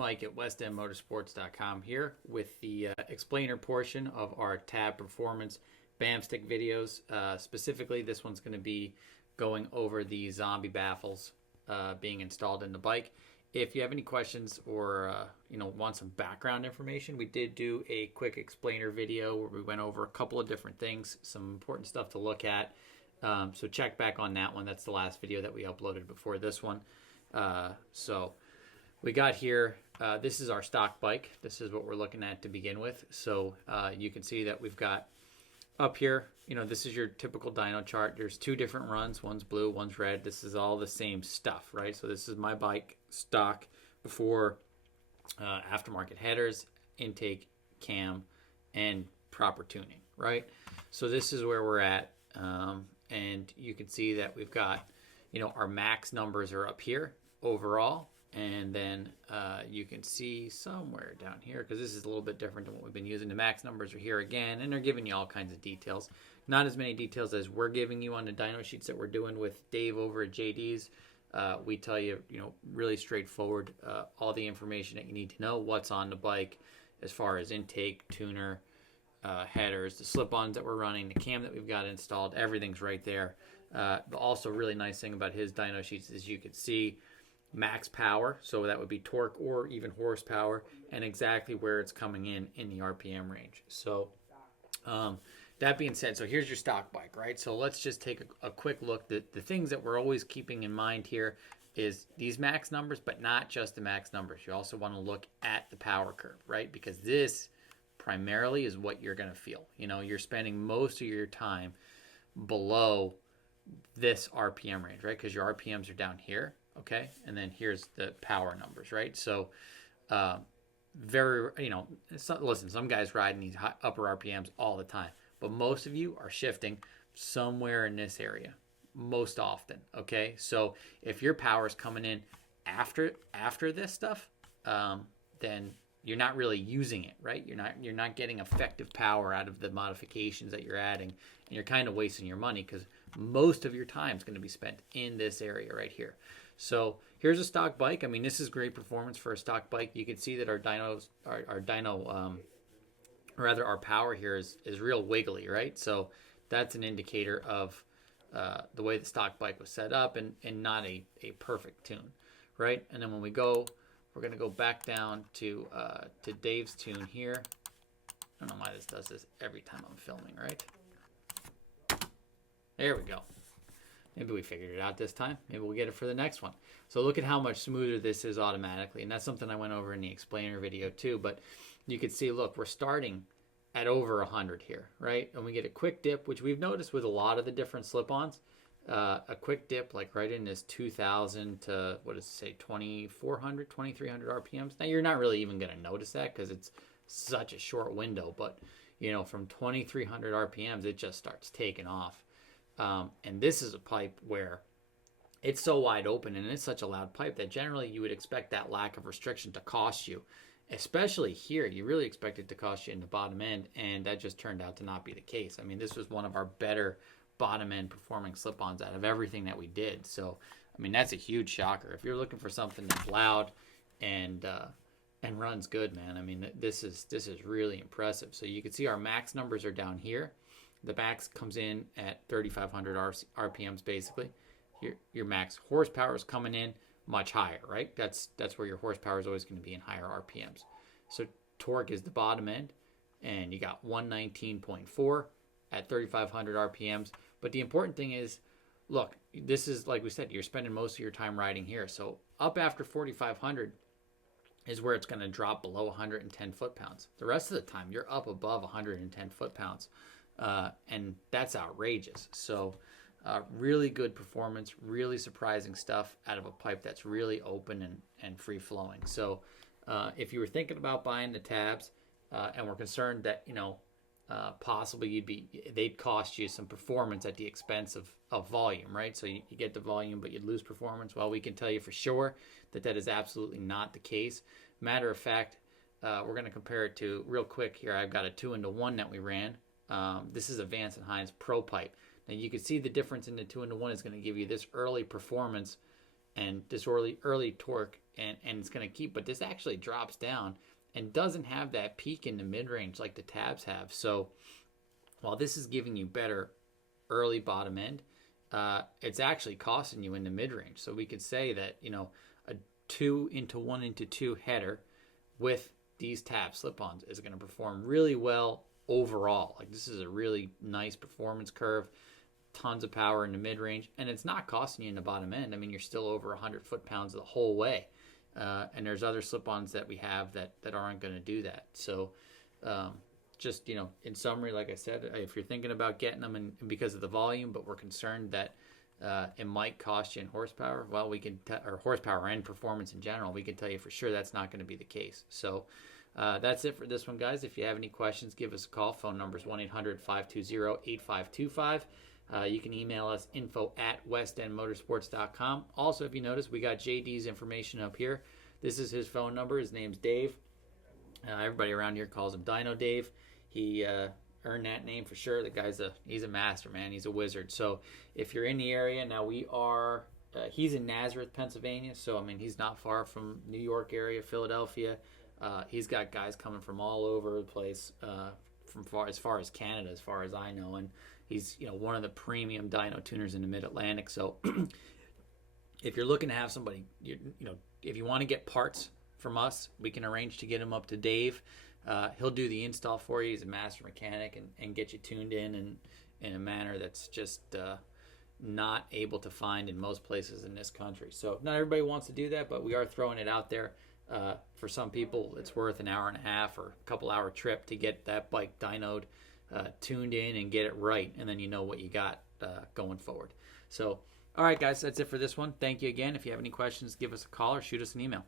Mike at westendmotorsports.com here with the explainer portion of our tab performance BAM stick videos. Specifically, this one's going to be going over the zombie baffles being installed in the bike. If you have any questions or want some background information, we did do a quick explainer video where we went over a couple of different things, some important stuff to look at. So check back on that one. That's the last video that we uploaded before this one. So we got here, this is our stock bike. This is what we're looking at to begin with. So you can see that we've got up here, this is your typical dyno chart. There's two different runs. One's blue, one's red. This is all the same stuff, right? So this is my bike stock before aftermarket headers, intake, cam, and proper tuning, right? So this is where we're at. And you can see that we've got, our max numbers are up here overall. And then you can see somewhere down here, because this is a little bit different than what we've been using. The max numbers are here again, and they're giving you all kinds of details. Not as many details as we're giving you on the dyno sheets that we're doing with Dave over at JD's. We tell you, really straightforward, all the information that you need to know, what's on the bike as far as intake, tuner, headers, the slip-ons that we're running, the cam that we've got installed, everything's right there. But also really nice thing about his dyno sheets is you can see max power, so that would be torque or even horsepower, and exactly where it's coming in the RPM range. So that being said, so here's your stock bike, right? So let's just take a quick look. The things that we're always keeping in mind here is these max numbers, but not just the max numbers. You also want to look at the power curve, right? Because this primarily is what you're going to feel. You're spending most of your time below this RPM range, right? Because your RPMs are down here. Okay, and then here's the power numbers, right? So, listen, some guys riding these upper RPMs all the time, but most of you are shifting somewhere in this area most often. Okay, so if your power is coming in after this stuff, then you're not really using it, right? You're not getting effective power out of the modifications that you're adding, and you're kind of wasting your money because most of your time is going to be spent in this area right here. So here's a stock bike. I mean, this is great performance for a stock bike. You can see that our power here is real wiggly, right? So that's an indicator of the way the stock bike was set up and not a perfect tune, right? And then when we're going to go back down to Dave's tune here. I don't know why this does this every time I'm filming, right? There we go. Maybe we figured it out this time. Maybe we'll get it for the next one. So look at how much smoother this is automatically. And that's something I went over in the explainer video too. But you can see, look, we're starting at over 100 here, right? And we get a quick dip, which we've noticed with a lot of the different slip-ons. A quick dip like right in this 2,000 to, 2,400, 2,300 RPMs. Now you're not really even going to notice that because it's such a short window. But, from 2,300 RPMs, it just starts taking off. And this is a pipe where it's so wide open and it's such a loud pipe that generally you would expect that lack of restriction to cost you. Especially here, you really expect it to cost you in the bottom end, and that just turned out to not be the case. I mean, this was one of our better bottom end performing slip-ons out of everything that we did. So, I mean, that's a huge shocker. If you're looking for something that's loud and runs good, man, I mean, this is really impressive. So you can see our max numbers are down here. The max comes in at 3,500 RPMs basically. Your max horsepower is coming in much higher, right? That's where your horsepower is always going to be in higher RPMs. So torque is the bottom end, and you got 119.4 at 3,500 RPMs. But the important thing is, look, this is, like we said, you're spending most of your time riding here. So up after 4,500 is where it's going to drop below 110 foot-pounds. The rest of the time, you're up above 110 foot-pounds. And that's outrageous. So really good performance, really surprising stuff out of a pipe that's really open and free-flowing. So if you were thinking about buying the tabs and were concerned that, possibly they'd cost you some performance at the expense of volume, right? So you get the volume, but you'd lose performance. Well, we can tell you for sure that is absolutely not the case. Matter of fact, we're going to compare it to, real quick here, I've got a 2-into-1 that we ran. This is a Vance & Hines Pro pipe. Now you can see the difference in the 2-into-1 is going to give you this early performance and this early torque and it's going to keep, but this actually drops down and doesn't have that peak in the mid-range like the tabs have. So while this is giving you better early bottom end, it's actually costing you in the mid-range. So we could say that, you know, a 2 into 1 into 2 header with these tab slip-ons is going to perform really well overall. Like, this is a really nice performance curve, tons of power in the mid-range, and it's not costing you in the bottom end. I mean, you're still over 100 foot-pounds the whole way. And there's other slip-ons that we have that aren't going to do that. So just, you know, in summary, like I said, if you're thinking about getting them and because of the volume, but we're concerned that it might cost you in horsepower, well, we can, or horsepower and performance in general, we can tell you for sure that's not going to be the case. So that's it for this one, guys. If you have any questions, give us a call. Phone number is 1-800-520-8525. You can email us info@westendmotorsports.com. Also, if you notice, we got JD's information up here. This is his phone number. His name's Dave. Everybody around here calls him Dyno Dave. He earned that name for sure. The guy's he's a master, man. He's a wizard. So if you're in the area, now we are, he's in Nazareth, Pennsylvania. So, I mean, he's not far from New York area, Philadelphia. He's got guys coming from all over the place, from as far as Canada, as far as I know. And he's, you know, one of the premium dyno tuners in the Mid-Atlantic. So if you're looking to have somebody, you know, if you want to get parts from us, we can arrange to get him up to Dave. He'll do the install for you. He's a master mechanic and get you tuned in a manner that's just not able to find in most places in this country. So not everybody wants to do that, but we are throwing it out there. For some people, it's worth an hour and a half or a couple hour trip to get that bike dynoed, tuned in and get it right, and then you know what you got going forward. So, all right, guys, that's it for this one. Thank you again. If you have any questions, give us a call or shoot us an email.